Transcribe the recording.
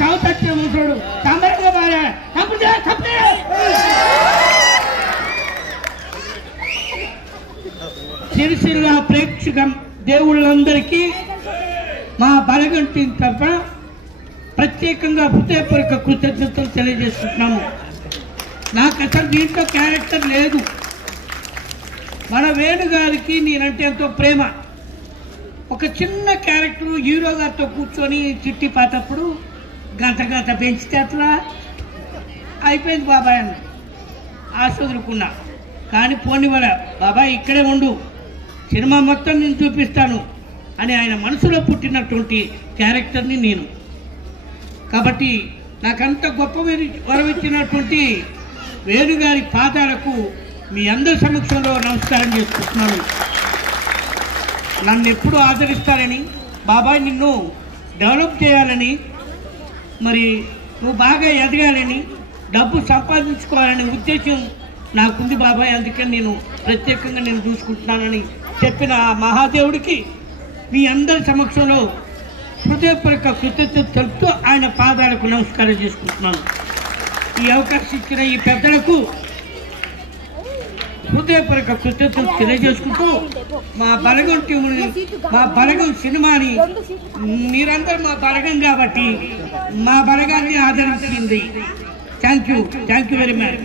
చావు తచ్చిన ఉంటాడు సంబరంగా బాగా సిరిసిల్ల ప్రేక్షక దేవుళ్ళందరికీ మా బలగం టీం తరఫున ప్రత్యేకంగా హృదయపూర్వక కృతజ్ఞతలు తెలియజేస్తున్నాము. నాకు అసలు దీంట్లో క్యారెక్టర్ లేదు. మన వేణుగారికి నేనంటే ఎంతో ప్రేమ. ఒక చిన్న క్యారెక్టర్ హీరో గారితో కూర్చొని చిట్టి పాతప్పుడు గంట పెంచితే అట్లా అయిపోయింది బాబాయ్ అన్న ఆశ వదులుకున్నా. కానీ పోనివల బాబాయ్ ఇక్కడే ఉండు, సినిమా మొత్తం నేను చూపిస్తాను అని ఆయన మనసులో పుట్టినటువంటి క్యారెక్టర్ని నేను. కాబట్టి నాకంత గొప్ప వరమిచ్చినటువంటి వేణుగారి పాదాలకు మీ అందరి సమక్షంలో నమస్కారం చేసుకుంటున్నాను. నన్ను ఎప్పుడు ఆదరిస్తారని, బాబాయ్ నిన్ను డెవలప్ చేయాలని, మరి నువ్వు బాగా ఎదగాలని, డబ్బు సంపాదించుకోవాలనే ఉద్దేశం నాకుంది బాబాయ్. అందుకని నేను ప్రత్యేకంగా నేను చూసుకుంటున్నానని చెప్పిన ఆ మహాదేవుడికి మీ అందరి సమక్షంలో హృదయపూర్వక కృతజ్ఞత తెలుపుతూ ఆయన పాదాలకు నమస్కారం చేసుకుంటున్నాను. ఈ అవకాశం ఇచ్చిన ఈ పెద్దలకు హృదయపూర్వక కృతజ్ఞత తెలియజేసుకుంటూ మా బలగం టీముని, మా బలగం సినిమాని మీరందరూ మా బలగం కాబట్టి మా బలగాన్ని ఆదరించింది. Thank you very much.